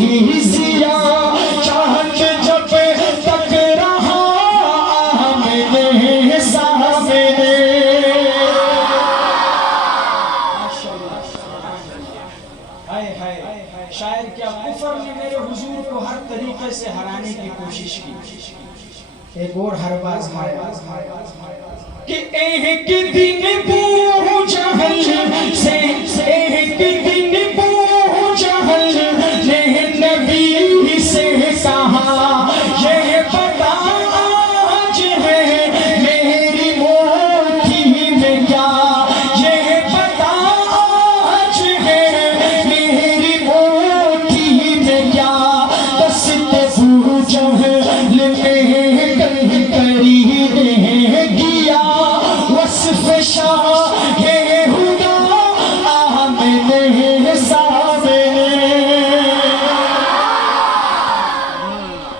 ضیا چاہت جب تک رہا آمنے سامنے. شاعر کیا کفر نے میرے حضور کو ہر طریقے سے ہرانے کی کوشش کی. ایک اور حرب آزمایا کہ ایک دن بو جہل سے ایک